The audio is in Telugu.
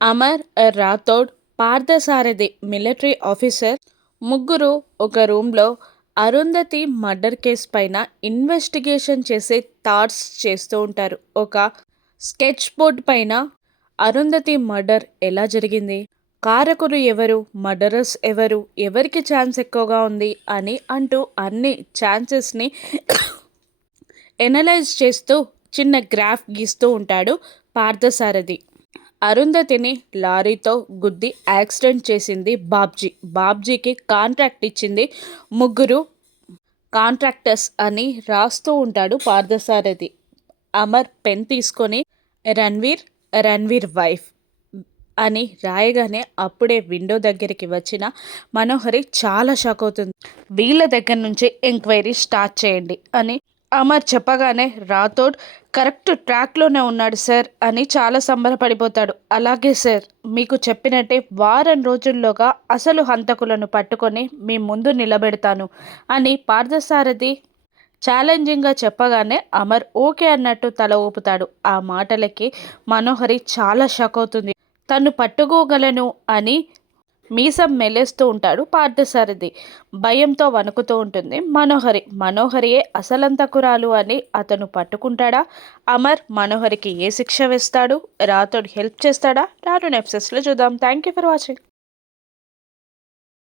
అమర్ రాథోడ్, పార్థసారథి మిలిటరీ ఆఫీసర్ ముగ్గురు ఒక రూమ్లో అరుంధతి మర్డర్ కేసు పైన ఇన్వెస్టిగేషన్ చేసే థాట్స్ చేస్తూ ఉంటారు. ఒక స్కెచ్ బోర్డ్ పైన అరుంధతి మర్డర్ ఎలా జరిగింది, కారకులు ఎవరు, మర్డరర్స్ ఎవరు, ఎవరికి ఛాన్స్ ఎక్కువగా ఉంది అని అంటూ అన్ని ఛాన్సెస్ని ఎనలైజ్ చేస్తూ చిన్న గ్రాఫ్ గీస్తూ ఉంటాడు పార్థసారథి. అరుంధతిని లారీతో గుద్ది యాక్సిడెంట్ చేసింది బాబ్జీ. బాబ్జీకి కాంట్రాక్ట్ ఇచ్చింది ముగ్గురు కాంట్రాక్టర్స్ అని రాస్తూ ఉంటాడు పార్థసారథి. అమర్ పెన్ తీసుకొని రణ్వీర్, రణ్వీర్ వైఫ్ అని రాయగానే అప్పుడే విండో దగ్గరికి వచ్చిన మనోహరి చాలా షాక్ అవుతుంది. వీళ్ళ దగ్గర నుంచి ఎంక్వైరీ స్టార్ట్ చేయండి అని అమర్ చెప్పగానే రాథోడ్ కరెక్ట్ ట్రాక్లోనే ఉన్నాడు సార్ అని చాలా సంబరపడిపోతాడు. అలాగే సార్, మీకు చెప్పినట్టే వారం రోజుల్లోగా అసలు హంతకులను పట్టుకొని మీ ముందు నిలబెడతాను అని పార్థసారథి ఛాలెంజింగ్గా చెప్పగానే అమర్ ఓకే అన్నట్టు తల ఊపుతాడు. ఆ మాటలకి మనోహరి చాలా షాక్ అవుతుంది. తను పట్టుకోగలను అని మీసం మెలేస్తూ ఉంటాడు పార్థసారథి. భయంతో వణుకుతూ ఉంటుంది మనోహరియే అసలంతకురాలు అని అతను పట్టుకుంటాడా? అమర్ మనోహరికి ఏ శిక్ష వేస్తాడు? రాథోడ్ హెల్ప్ చేస్తాడా? రాను ఎపిసోడ్స్లో చూద్దాం. Thank you for watching.